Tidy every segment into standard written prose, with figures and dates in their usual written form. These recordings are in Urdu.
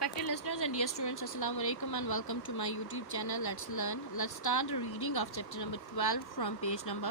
Respected listeners and dear students, Assalamu alaikum and welcome to my YouTube channel. Let's learn. Let's start the reading of chapter number 12 from page number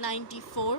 94.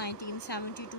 1970 to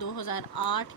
2008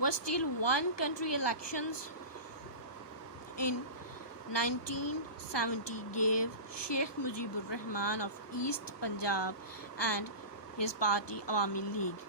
Was still one country elections in 1970 gave Sheikh Mujibur Rahman of East Punjab and his party Awami League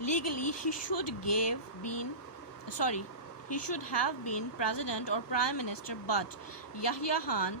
legally he should have been president or prime minister, but Yahya Khan,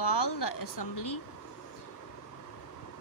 call the assembly.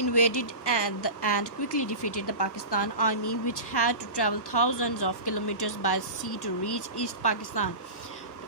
invaded and quickly defeated the Pakistan army, which had to travel thousands of kilometers by sea to reach East Pakistan.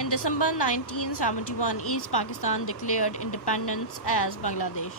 In December 1971, East Pakistan declared independence as Bangladesh.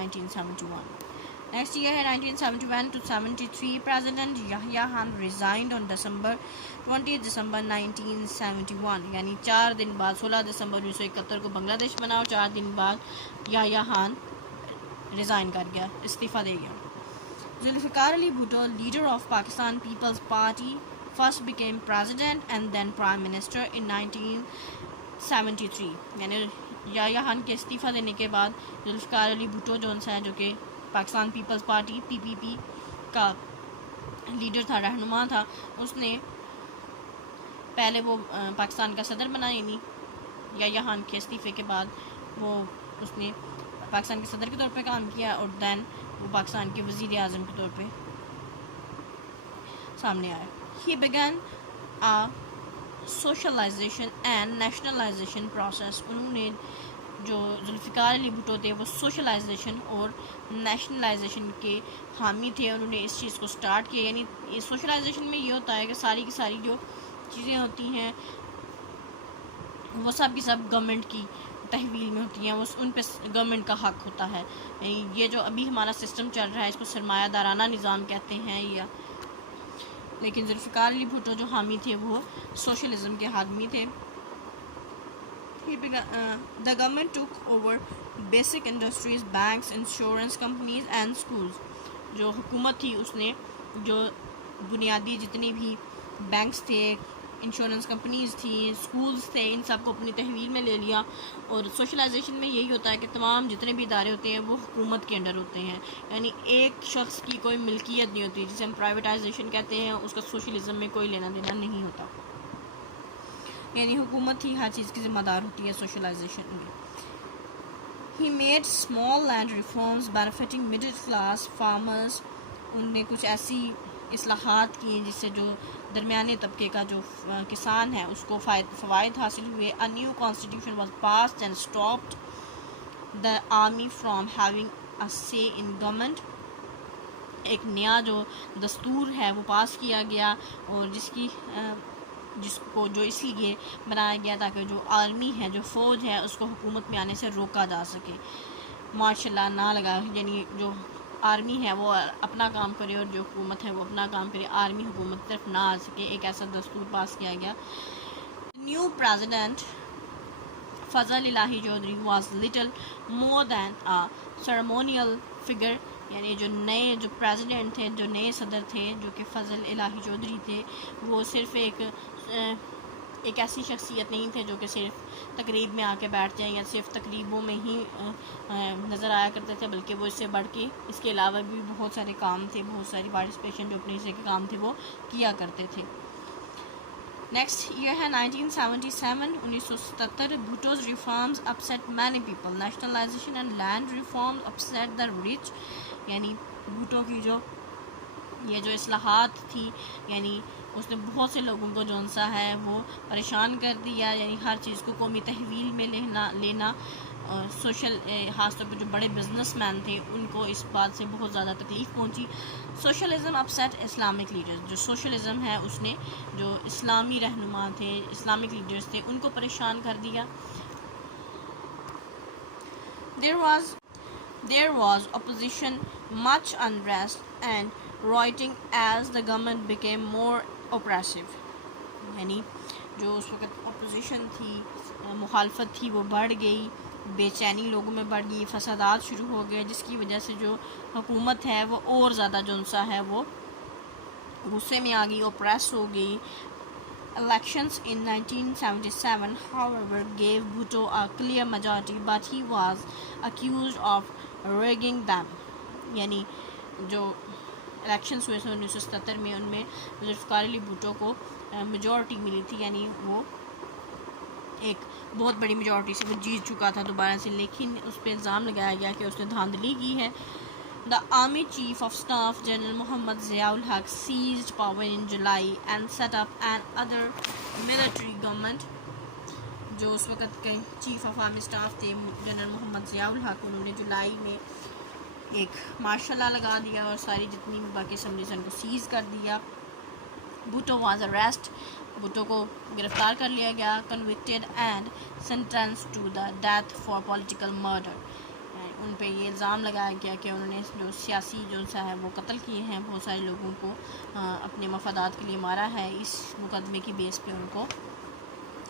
1971. Next year ہے 1971 to 73. President Yahya Khan resigned on December 1971. یعنی 4 دن بعد 16 دسمبر 1971 کو بنگلہ دیش بنا اور 4 دن بعد یحییٰ خان ریزائن کر گیا, استعفیٰ دے گیا. Zulfiqar Ali Bhutto, leader of Pakistan People's Party, first became president and then prime minister in 1973. یعنی یحییٰ خان کے استعفیٰ دینے کے بعد ذوالفقار علی بھٹو جو کہ پاکستان پیپلز پارٹی PPP کا لیڈر تھا, رہنما تھا, اس نے پہلے وہ پاکستان کا صدر بنا. یعنی یحییٰ خان کے استعفے کے بعد اس نے پاکستان کے صدر کے طور پہ کام کیا اور دین وہ پاکستان کے وزیر اعظم کے طور پہ سامنے آیا. He began a socialization and nationalization process. انہوں نے جو ذوالفقار علی بھٹو تھے وہ سوشلائزیشن اور نیشنلائزیشن کے حامی تھے. انہوں نے اس چیز کو سٹارٹ کیا. یعنی سوشلائزیشن میں یہ ہوتا ہے کہ ساری کی ساری جو چیزیں ہوتی ہیں وہ سب کی سب گورنمنٹ کی تحویل میں ہوتی ہیں, وہ ان پہ گورنمنٹ کا حق ہوتا ہے. یعنی یہ جو ابھی ہمارا سسٹم چل رہا ہے اس کو سرمایہ دارانہ نظام کہتے ہیں لیکن ذوالفقار علی بھٹو جو حامی تھے وہ سوشلزم کے حامی تھے. The government took over basic industries, banks, insurance companies and schools. جو حکومت تھی اس نے جو بنیادی جتنی بھی بینکس تھے, انشورنس کمپنیز تھیں, اسکولز تھے, ان سب کو اپنی تحویل میں لے لیا. اور سوشلائزیشن میں یہی ہوتا ہے کہ تمام جتنے بھی ادارے ہوتے ہیں وہ حکومت کے انڈر ہوتے ہیں. یعنی ایک شخص کی کوئی ملکیت نہیں ہوتی, جسے ہم پرائیویٹائزیشن کہتے ہیں, اس کا سوشلزم میں کوئی لینا دینا نہیں ہوتا. یعنی حکومت ہی ہر چیز کی ذمہ دار ہوتی ہے سوشلائزیشن میں. He made small land reforms benefiting middle class farmers. ان نے کچھ ایسی اصلاحات کی جس سے جو درمیانے طبقے کا جو کسان ہے اس کو فوائد حاصل ہوئے. A new constitution was passed and stopped the army from having a say in government. ایک نیا جو دستور ہے وہ پاس کیا گیا اور جس کو جو اس لیے بنایا گیا تاکہ جو آرمی ہے, جو فوج ہے, اس کو حکومت میں آنے سے روکا جا سکے, مارشل لا نہ لگا. یعنی جو آرمی ہے وہ اپنا کام کرے اور جو حکومت ہے وہ اپنا کام کرے, آرمی حکومت طرف نہ آ سکے. ایک ایسا دستور پاس کیا گیا. New president Fazal Elahi Chaudhry was little more than a ceremonial figure. یعنی جو پریزیڈنٹ تھے, جو نئے صدر تھے جو کہ فضل الہی چودھری تھے, وہ صرف ایک ایسی شخصیت نہیں تھے جو کہ صرف تقریب میں آ کے بیٹھ جائیں یا صرف تقریبوں میں ہی نظر آیا کرتے تھے, بلکہ وہ اس سے بڑھ کے اس کے علاوہ بھی بہت سارے کام تھے, بہت ساری پارٹیسپیشن جو اپنے حصے کے کام تھے وہ کیا کرتے تھے. نیکسٹ ایئر ہے 1977. 1977. Bhutto's reforms upset many people. Nationalisation and land reforms upset the rich. یعنی بھٹو کی یہ جو اصلاحات تھی, یعنی اس نے بہت سے لوگوں کو جو سا ہے وہ پریشان کر دیا. یعنی ہر چیز کو قومی تحویل میں لینا. سوشل خاص طور پہ جو بڑے بزنس مین تھے ان کو اس بات سے بہت زیادہ تکلیف پہنچی. Socialism upset Islamic leaders. جو سوشلزم ہے اس نے جو اسلامی رہنما تھے, اسلامک لیڈرز تھے, ان کو پریشان کر دیا. There was opposition, much unrest and rioting as the government became more oppressive. یعنی جو اس وقت اپوزیشن تھی, مخالفت تھی, وہ بڑھ گئی, بے چینی لوگوں میں بڑھ گئی, فسادات شروع ہو گئے, جس کی وجہ سے جو حکومت ہے وہ اور زیادہ جونسا ہے وہ غصے میں آ گئی, اوپریس ہو گئی. Elections in 1977, however, gave Bhutto a clear majority, but he was accused of rigging them. یعنی جو الیکشنز ہوئے تھے 1977 میں, ان میں ذوالفقار علی بھٹو کو میجورٹی ملی تھی. یعنی وہ ایک بہت بڑی میجورٹی سے وہ جیت چکا تھا دوبارہ سے, لیکن اس پہ الزام لگایا گیا کہ اس نے دھاندلی کی ہے. The Army Chief of Staff General Muhammad Ziaul Haq seized power in July and set up another military government. جو اس وقت کے چیف آف آرمی اسٹاف تھے جنرل محمد ضیاء الحق, انہوں نے جولائی میں ایک مارشل لا لگا دیا اور ساری جتنی باقی اسمبلیز ان کو سیز کر دیا. Bhutto was arrest. بھٹو کو گرفتار کر لیا گیا. Convicted and sentenced to the death for political murder. ان پہ یہ الزام لگایا گیا کہ انہوں نے جو سیاسی جو سا ہے وہ قتل کیے ہیں، بہت سارے لوگوں کو اپنے مفادات کے لیے مارا ہے. اس مقدمے کی بیس پہ ان کو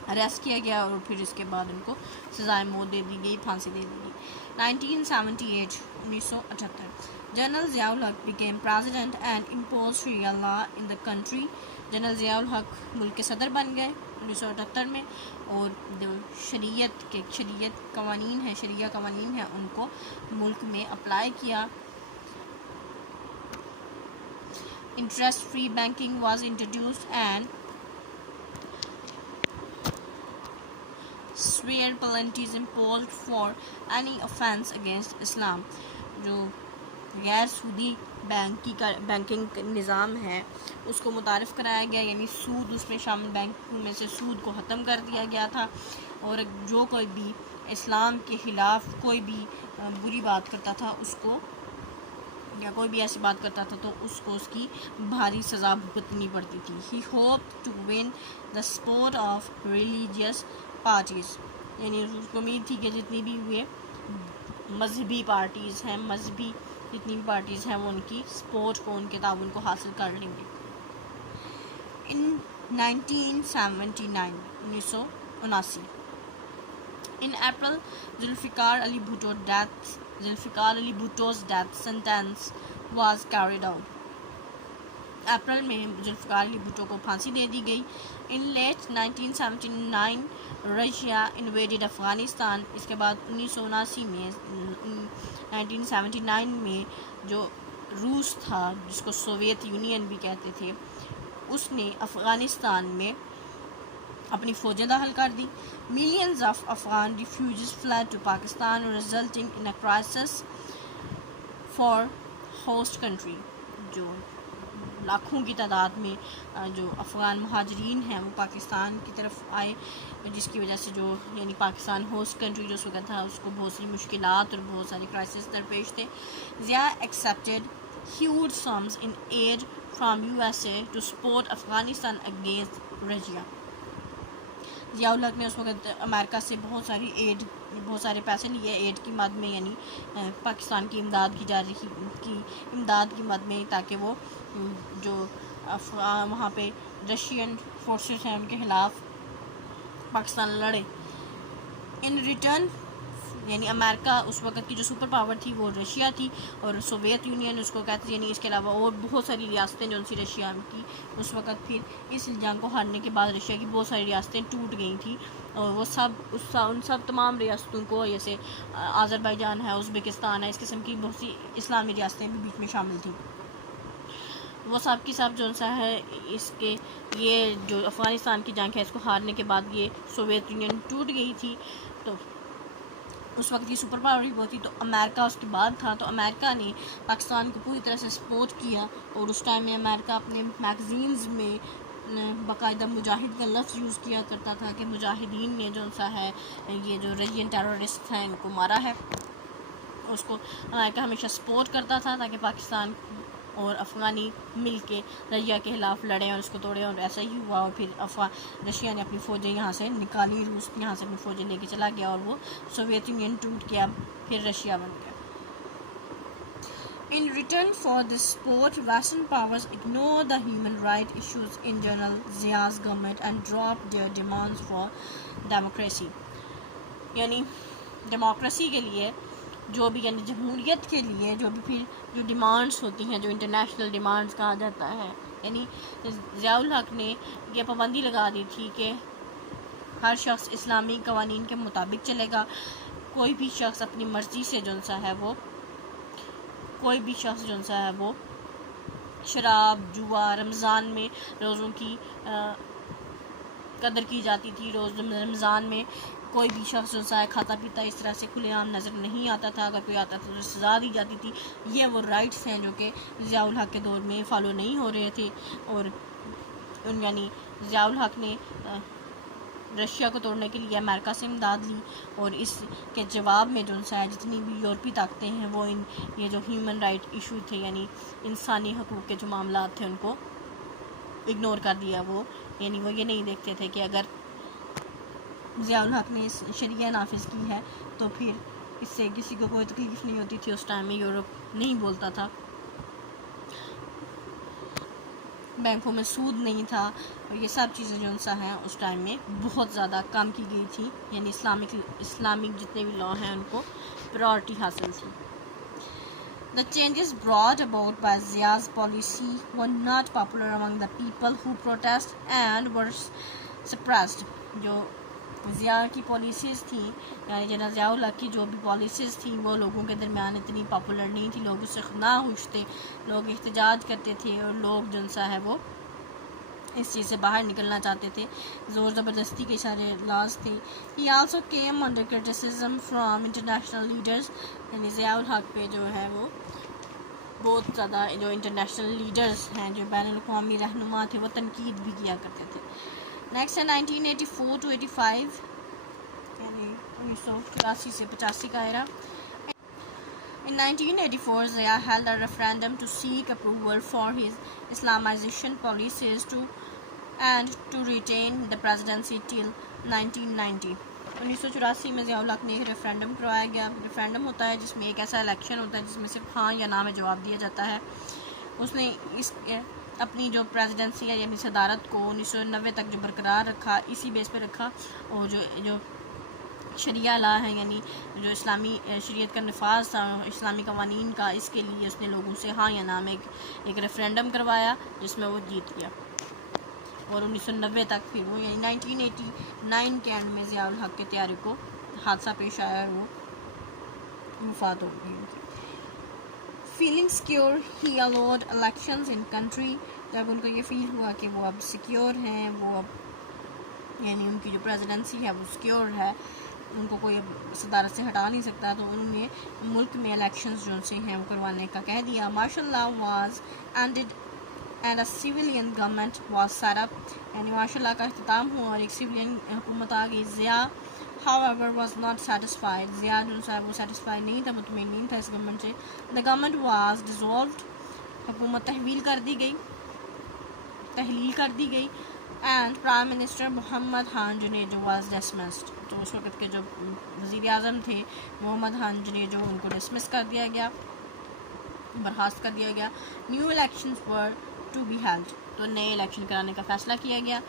اریسٹ کیا گیا اور پھر اس کے بعد ان کو سزائے موت دے دی گئی، پھانسی دے دی گئی. 1978 1978 general Zia ul Haq became president and imposed Sharia law in the country. General Zia الحق ملک کے صدر بن گئے 1978 میں، اور جو شریعت قوانین ہیں، شریعہ قوانین ہیں، ان کو ملک میں اپلائی کیا. Interest free banking was introduced and severe penalties imposed for any offense against Islam. جو غیر سودی بینکنگ نظام ہے اس کو متعارف کرایا گیا، یعنی سود اس میں شامل، بینکوں میں سے سود کو ختم کر دیا گیا تھا، اور جو کوئی بھی اسلام کے خلاف کوئی بھی بری بات کرتا تھا اس کو، یا کوئی بھی ایسی بات کرتا تھا تو اس کو اس کی بھاری سزا بھگتنی پڑتی تھی. He hoped to win the support of religious parties. یعنی اس کو امید تھی کہ جتنی بھی ہوئے مذہبی پارٹیز ہیں، مذہبی جتنی بھی پارٹیز ہیں وہ ان کی سپورٹ کو، ان کے تعاون کو حاصل کر لیں گے. In 1979 1979 in April, Zulfikar Ali Bhutto's death sentence was carried out. April میں ذوالفقار علی بھٹو کو پھانسی دے دی گئی. In late 1979 Russia invaded Afghanistan. اس کے بعد 1979 میں 1979 میں جو روس تھا، جس کو سوویت یونین بھی کہتے تھے، اس نے افغانستان میں اپنی فوجیں داخل کر دی. Millions of Afghan refugees fled to Pakistan, resulting in a crisis for host country. جو لاکھوں کی تعداد میں جو افغان مہاجرین ہیں وہ پاکستان کی طرف آئے، جس کی وجہ سے جو یعنی پاکستان ہوسٹ کنٹری جو اس وقت تھا اس کو بہت سی مشکلات اور بہت ساری کرائسس درپیش تھے. Zia accepted huge sums in aid from USA to support Afghanistan against Russia. Zia الحق نے اس وقت امریکہ سے بہت سارے پیسے لیے ایڈ کی مد میں، یعنی پاکستان کی امداد کی مد میں، تاکہ وہ جو وہاں پہ رشین فورسز ہیں ان کے خلاف پاکستان لڑے. ان ریٹرن یعنی امریکہ اس وقت کی جو سپر پاور تھی وہ رشیا تھی، اور سوویت یونین اس کو کہتے، یعنی اس کے علاوہ اور بہت ساری ریاستیں جو سی رشیا کی اس وقت. پھر اس جنگ کو ہارنے کے بعد رشیا کی بہت ساری ریاستیں ٹوٹ گئی تھیں، اور وہ ان سب تمام ریاستوں کو، جیسے آذربائیجان ہے، ازبکستان ہے، اس قسم کی بہت سی اسلامی ریاستیں بھی بیچ میں شامل تھیں. وہ سب کی سب جو سا ہے اس کے یہ جو افغانستان کی جنگ ہے اس کو ہارنے کے بعد یہ سوویت یونین ٹوٹ گئی تھی. تو اس وقت کی سپر پاور وہ تھی، تو امریکہ اس کے بعد تھا، تو امریکہ نے پاکستان کو پوری طرح سے سپورٹ کیا. اور اس ٹائم میں امریکہ اپنے میگزینز میں باقاعدہ مجاہد کا لفظ یوز کیا کرتا تھا کہ مجاہدین نے جو سا ہے یہ جو رشین ٹیررسٹ ہیں ان کو مارا ہے. اس کو امریکہ ہمیشہ سپورٹ کرتا تھا تاکہ پاکستان اور افغانی مل کے رشیا کے خلاف لڑیں اور اس کو توڑیں، اور ایسا ہی ہوا. اور پھر رشیا نے اپنی فوجیں یہاں سے نکالی، روس یہاں سے اپنی فوجیں لے کے چلا گیا، اور وہ سوویت یونین ٹوٹ گیا، پھر رشیا بن گیا. In return for this support, Western powers ignored the human rights issues in General Zia's government and dropped their demands for democracy. یعنی ڈیموکریسی کے لیے جو بھی، یعنی جمہوریت کے لیے جو بھی پھر جو ڈیمانڈس ہوتی ہیں، جو انٹرنیشنل ڈیمانڈس کہا جاتا ہے، یعنی ضیاء الحق نے یہ پابندی لگا دی تھی کہ ہر شخص اسلامی قوانین کے مطابق چلے گا. کوئی بھی شخص اپنی مرضی سے جو سا ہے وہ شراب، جوا، رمضان میں روزوں کی قدر کی جاتی تھی. رمضان میں کوئی بھی شخص جو سا ہے کھاتا پیتا اس طرح سے کھلے عام نظر نہیں آتا تھا. اگر کوئی آتا تھا تو سزا دی جاتی تھی. یہ وہ رائٹس ہیں جو کہ ضیاء الحق کے دور میں فالو نہیں ہو رہے تھے. اور یعنی ضیاء الحق نے رشیا کو توڑنے کے لیے امریکہ سے امداد لی، اور اس کے جواب میں جو سا ہے جتنی بھی یورپی طاقتیں ہیں وہ یہ جو ہیومن رائٹ ایشو تھے، یعنی انسانی حقوق کے جو معاملات تھے ان کو اگنور کر دیا. وہ یہ نہیں دیکھتے تھے کہ اگر ضیاء الحق نے شریعہ نافذ کی ہے تو پھر اس سے کسی کو کوئی تکلیف نہیں ہوتی تھی. اس ٹائم میں یورپ نہیں بولتا تھا, بینکوں میں سود نہیں تھا, اور یہ سب چیزیں جو سا ہیں اس ٹائم میں بہت زیادہ کام کی گئی تھی, یعنی اسلامک جتنے بھی لا ہیں ان کو پرائورٹی حاصل تھی. The changes brought about by Zia's policy were not popular among the people who protest and were suppressed. جو ضیاء کی پالیسیز تھیں, یعنی جنرل ضیاء الحق کی جو بھی پالیسیز تھیں وہ لوگوں کے درمیان اتنی پاپولر نہیں تھی, لوگ اس سے ناخوش تھے, لوگ احتجاج کرتے تھے, اور لوگ جو سا ہے وہ اس چیز سے باہر نکلنا چاہتے تھے, زور زبردستی کے سارے لاز تھے. He also came under criticism from international leaders. یعنی ضیاء الحق پہ جو ہے وہ بہت زیادہ جو انٹرنیشنل لیڈرز ہیں, جو بین الاقوامی رہنما تھے, وہ تنقید بھی کیا کرتے تھے. نیکسٹ ہے 1984 to 85, یعنی 1984 سے 85 کا ایرا. In 1984, Zia held a referendum to seek approval for his Islamization policies and to retain the presidency till 1990. 1984 میں ضیاء الحق نے ایک ریفرینڈم کروایا گیا. ریفرینڈم ہوتا ہے جس میں ایک ایسا الیکشن ہوتا ہے جس میں صرف ہاں یا نا میں جواب دیا جاتا ہے. اس نے اپنی جو پریزیڈنسی ہے یعنی صدارت کو 1990 تک جو برقرار رکھا, اسی بیس پہ رکھا, اور جو شریعہ لا ہے یعنی جو اسلامی شریعت کا نفاذ تھا, اسلامی قوانین کا, اس کے لیے اس نے لوگوں سے ہاں یا نا میں ایک ریفرینڈم کروایا جس میں وہ جیت گیا. اور 1990 تک پھر وہ یعنی 1989 کے اینڈ میں ضیاء الحق کے طیارے کو حادثہ پیش آیا اور وہ وفات ہو گئی. Feeling secure he allowed elections in country. جب ان کو یہ فیل ہوا کہ وہ اب سیکیور ہیں, وہ اب یعنی ان کی جو پریزیڈنسی ہے وہ سیکیور ہے, ان کو کوئی صدارت سے ہٹا نہیں سکتا, تو انہوں نے ملک میں الیکشنز جو سے ہیں وہ کروانے کا کہہ دیا. Martial law was ended and a civilian government was set up. یعنی مارشل لا کا اختتام ہوا اور ایک سویلین حکومت آ گئی. Zia however was not satisfied. Zia جو ہے وہ سیٹسفائی نہیں تھا, مطمئن نہیں تھا اس گورنمنٹ سے. The government was dissolved. حکومت تحلیل کر دی گئی and Prime Minister Muhammad Khan Junaid was dismissed. تو اس وقت کے جو وزیر اعظم تھے محمد خان جنید جو ان کو ڈسمس کر دیا گیا, برخاست کر دیا گیا. New elections were to be held. تو نئے الیکشن کرانے کا فیصلہ کیا گیا.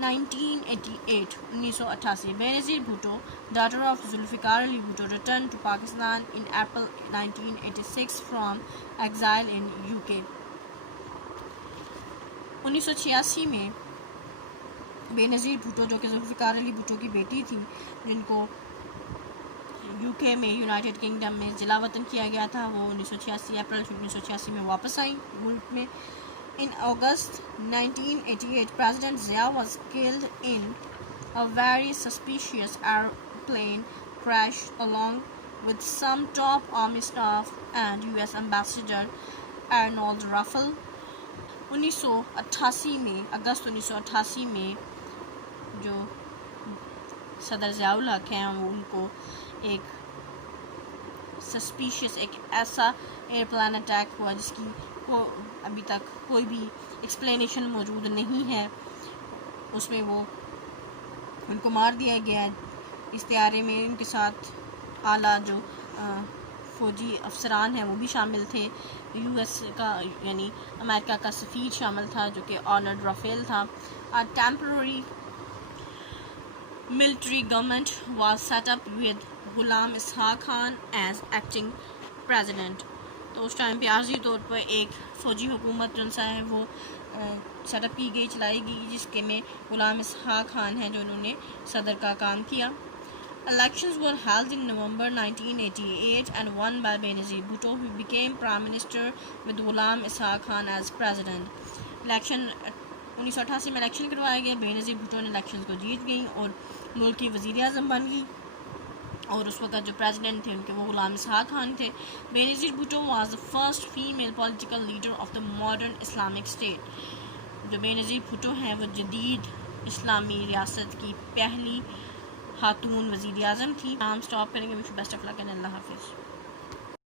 1988 Benazir Bhutto, daughter of Zulfiqar Ali Bhutto, returned to Pakistan in April 1986 from exile in UK. 1986 میں بینظیر بھٹو جو کہ ذوالفقار علی بھٹو کی بیٹی تھی, جن کو UK میں یونائٹڈ کنگڈم میں جلا وطن کیا گیا تھا, وہ 1986 اپریل 1986 میں واپس آئی ملک میں. In August 1988, President Zia was killed in a very suspicious airplane crash along with some top army staff and US Ambassador Arnold Ruffel. 1988 میں اگست 1988 میں جو صدر ضیاء الحق ہیں وہ ان کو ایک سسپیشیس ایک ایسا ایئرپلین اٹیک ہوا جس کی کو ابھی تک کوئی بھی ایکسپلینیشن موجود نہیں ہے. اس میں وہ ان کو مار دیا گیا. اس طیارے میں ان کے ساتھ اعلیٰ جو فوجی افسران ہیں وہ بھی شامل تھے. US کا یعنی امریکہ کا سفیر شامل تھا جو کہ آرنولڈ رافیل تھا. A temporary military government was set up with Ghulam Ishaq Khan as acting president. تو اس ٹائم پہ عارضی طور پر ایک فوجی حکومت جو سا ہے وہ سیٹ اپ کی گئی, چلائی گئی, جس کے میں غلام اسحاق خان ہیں جو انہوں نے صدر کا کام کیا. Elections were held in November 1988 and won by Benazir Bhutto, who became Prime Minister with Ghulam Ishaq Khan as President. Election 1988 میں الیکشن کروایا گیا. بینظیر بھٹو نے الیکشن کو جیت گئیں اور ملک کی وزیر اعظم بن گئی, اور اس وقت جو پریزیڈنٹ تھے ان کے وہ غلام اسحاق خان تھے. Benazir Bhutto was the first female political leader of the modern Islamic state. جو بینظیر بھٹو ہیں وہ جدید اسلامی ریاست کی پہلی خاتون وزیر اعظم تھی. ہم سٹاپ کریں گے. وش بیسٹ آف لک اینڈ اللہ حافظ.